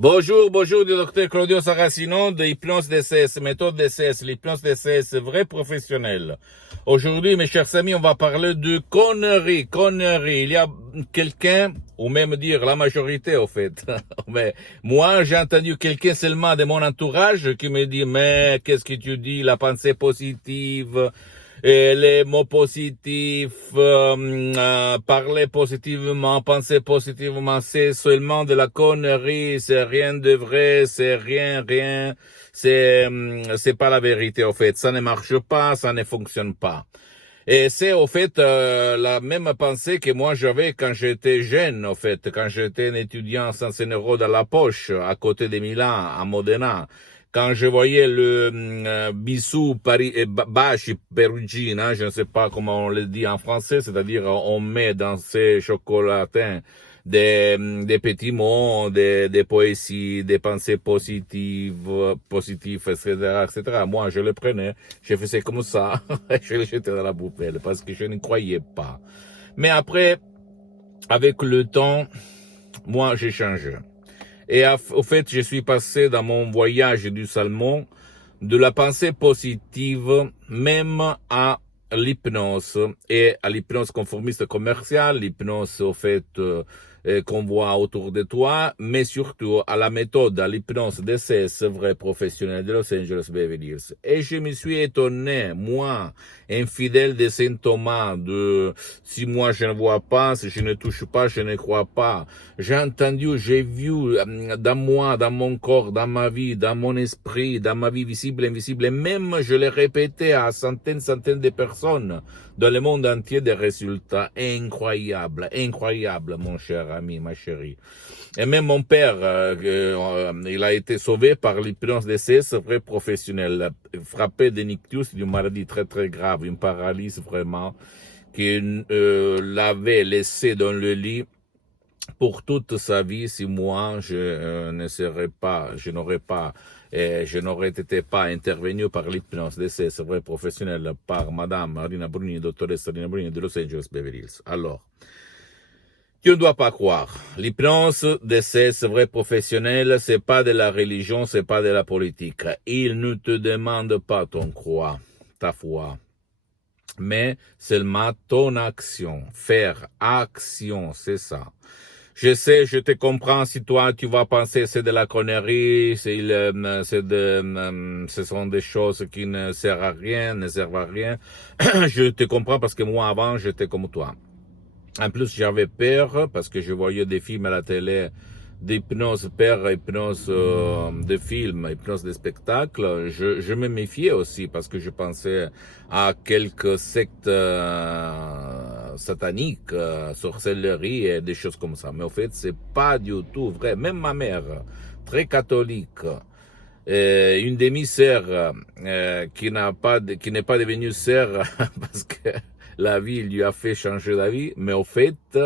Bonjour, bonjour du docteur Claudio Saracino de Hypnose DCS, méthode DCS, l'hypnose DCS, vrai professionnel. Aujourd'hui, mes chers amis, on va parler de conneries. Il y a quelqu'un, ou même dire la majorité au fait, mais moi j'ai entendu quelqu'un seulement de mon entourage qui me dit, mais qu'est-ce que tu dis, la pensée positive, et les mots positifs, parler positivement, penser positivement, c'est seulement de la connerie, c'est rien de vrai, c'est rien, c'est pas la vérité au fait, ça ne marche pas, ça ne fonctionne pas. Et c'est au fait la même pensée que moi j'avais quand j'étais jeune, au fait, quand j'étais un étudiant sans un euro dans la poche, à côté de Milan, à Modena. Quand je voyais le bisou baci perugina, je ne sais pas comment on le dit en français, c'est-à-dire on met dans ces chocolatins des petits mots, des poésies, des pensées positives, etc. Moi, je le prenais, je faisais comme ça, et je le jetais dans la poubelle parce que je ne croyais pas. Mais après, avec le temps, moi, j'ai changé. Et au fait, je suis passé dans mon voyage du Salmon de la pensée positive même à l'hypnose et à l'hypnose conformiste commerciale, l'hypnose au fait qu'on voit autour de toi, mais surtout à la méthode, à l'hypnose DCS vrai professionnel de Los Angeles Beverly Hills. Et je me suis étonné, moi, infidèle de Saint Thomas, de si moi je ne vois pas, si je ne touche pas, je ne crois pas. J'ai entendu, j'ai vu dans moi, dans mon corps, dans ma vie, dans mon esprit, dans ma vie visible, invisible, et même je l'ai répété à centaines de personnes dans le monde entier, des résultats incroyables, mon cher ami, ma chérie. Et même mon père, il a été sauvé par l'hypnose DCS, vrai professionnel, frappé de nictus, d'une maladie très grave, une paralysie vraiment, qui l'avait laissé dans le lit pour toute sa vie si moi je n'aurais été pas intervenu par l'hypnose d'essai, c'est vrai, professionnel, par Madame Marina Bruni, doctoresse Marina Bruni de Los Angeles Beverly Hills. Alors, tu ne dois pas croire. L'hypnose d'essai, c'est vrai, professionnel, c'est pas de la religion, c'est pas de la politique. Il ne te demande pas ton croix, ta foi, mais seulement ton action. Faire action, c'est ça. Je sais, je te comprends si toi tu vas penser c'est de la connerie, ce sont des choses qui ne servent à rien, ne servent à rien. Je te comprends parce que moi avant j'étais comme toi. En plus j'avais peur parce que je voyais des films à la télé d'hypnose père, hypnose de film, hypnose de spectacle. Je me méfiais aussi parce que je pensais à quelques sectes sataniques, sorcellerie et des choses comme ça. Mais au fait, c'est pas du tout vrai. Même ma mère, très catholique, une demi-sœur qui n'est pas devenue sœur parce que la vie lui a fait changer la vie, mais au fait,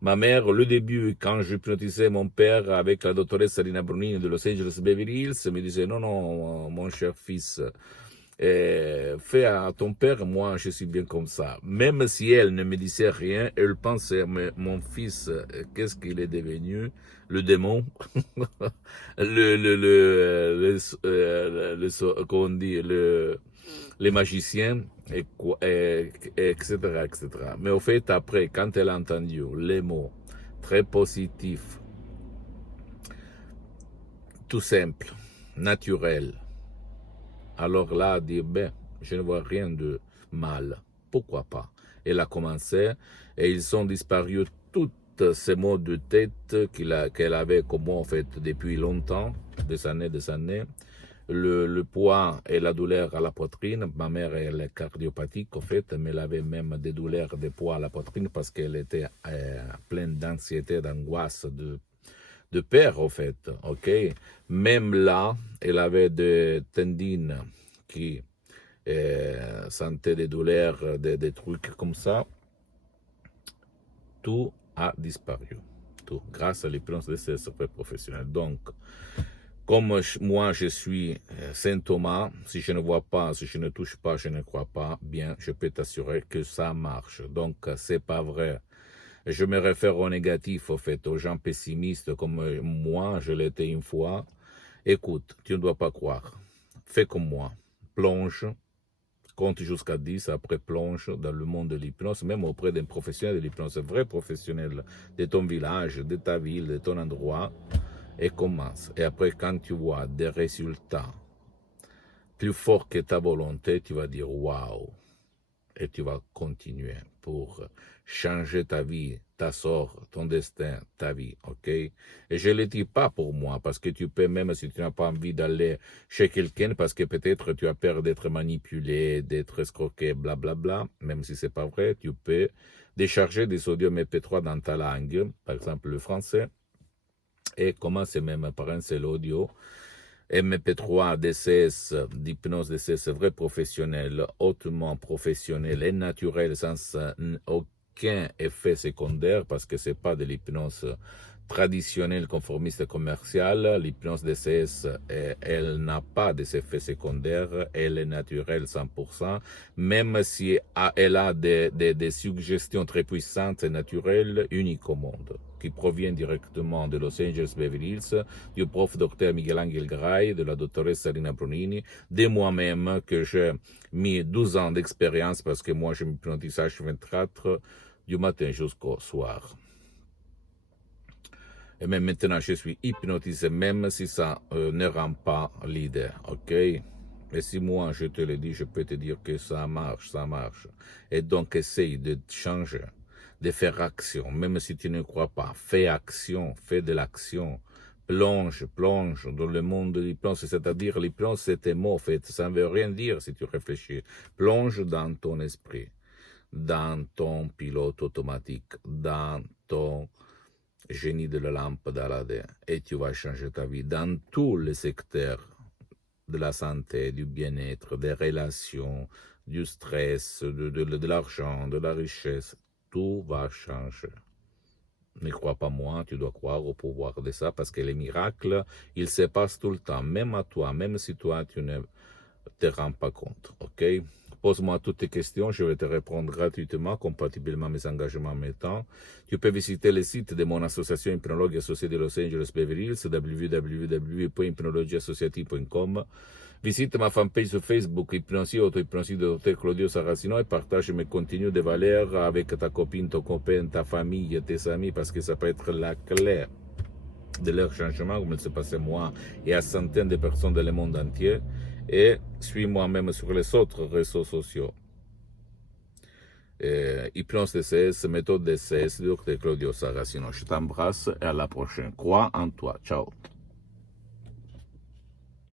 ma mère, le début, quand j'hypnotisais mon père avec la doctoresse Salina Brunini de Los Angeles Beverly Hills, me disait non, mon cher fils, fais à ton père, moi je suis bien comme ça. Même si elle ne me disait rien, elle pensait, mais mon fils, qu'est-ce qu'il est devenu? Le démon, comment on dit, les magiciens, etc., etc. Mais au fait, après, quand elle a entendu les mots très positifs, tout simple, naturel, alors là, elle dit, ben, je ne vois rien de mal. Pourquoi pas? Elle a commencé et ils ont disparu toutes ces maux de tête qu'elle avait comme moi, en fait, depuis longtemps, des années. Le poids et la douleur à la poitrine. Ma mère, elle est cardiopathique, en fait, mais elle avait même des douleurs de poids à la poitrine parce qu'elle était pleine d'anxiété, d'angoisse, de peur, en fait, ok? Même là, elle avait des tendines qui sentaient des douleurs, des trucs comme ça. Tout a disparu. Tout, grâce à l'hypnose de ces professionnels. Donc, comme moi je suis Saint Thomas, si je ne vois pas, si je ne touche pas, je ne crois pas, bien, je peux t'assurer que ça marche. Donc, c'est pas vrai Je me réfère aux négatifs, au fait, aux gens pessimistes comme moi, je l'étais une fois. Écoute, tu ne dois pas croire. Fais comme moi. Plonge, compte jusqu'à 10, après plonge dans le monde de l'hypnose, même auprès d'un professionnel de l'hypnose, un vrai professionnel de ton village, de ta ville, de ton endroit, et commence. Et après, quand tu vois des résultats plus forts que ta volonté, tu vas dire waouh. Et tu vas continuer pour changer ta vie, ta sort, ton destin, ta vie, ok? Et je ne le dis pas pour moi, parce que tu peux, même si tu n'as pas envie d'aller chez quelqu'un, parce que peut-être tu as peur d'être manipulé, d'être escroqué, blablabla, même si c'est pas vrai, tu peux décharger des audios MP3 dans ta langue, par exemple le français, et commencer même par un seul audio, MP3, DCS, d'hypnose DCS vrai professionnel, hautement professionnel et naturel sans aucun effet secondaire parce que c'est pas de l'hypnose traditionnelle, conformiste et commerciale. L'hypnose DCS, elle n'a pas des effets secondaires, elle est naturelle 100%, même si elle a des suggestions très puissantes et naturelles, uniques au monde, qui proviennent directement de Los Angeles Beverly Hills, du prof Dr Miguel Angel Gray, de la doctoresse Sarina Brunini, de moi-même que j'ai mis 12 ans d'expérience parce que moi je m'hypnotise H24 du matin jusqu'au soir. Et même maintenant, je suis hypnotisé, même si ça ne rend pas l'idée, ok? Et si moi, je te le dis, je peux te dire que ça marche, ça marche. Et donc, essaye de changer, de faire action, même si tu ne crois pas. Fais action, fais de l'action. Plonge dans le monde de l'hypnose, c'est-à-dire l'hypnose, c'est un mot, en fait, ça ne veut rien dire si tu réfléchis. Plonge dans ton esprit, dans ton pilote automatique, dans ton génie de la lampe d'Aladin, et tu vas changer ta vie dans tous les secteurs de la santé, du bien-être, des relations, du stress, de l'argent, de la richesse. Tout va changer. Ne crois pas moi, tu dois croire au pouvoir de ça, parce que les miracles, ils se passent tout le temps, même à toi, même si toi, tu ne te rends pas compte, ok? Pose-moi toutes tes questions, je vais te répondre gratuitement, compatiblement à mes engagements en mes temps. Tu peux visiter le site de mon association Hypnologue Associée de Los Angeles Beverly Hills, www.hypnologieassociative.com. Visite ma fanpage sur Facebook, Hypnosie, auto-hypnosie de Dr Claudio Saracino, et partage mes contenus de valeur avec ta copine, ton copain, ta famille, tes amis, parce que ça peut être la clé de leur changement, comme il s'est passé moi et à centaines de personnes dans le monde entier. Et suis-moi même sur les autres réseaux sociaux. Hypnose DCS, méthode DCS, Dr Claudio Saracino. Je t'embrasse et à la prochaine. Crois en toi. Ciao.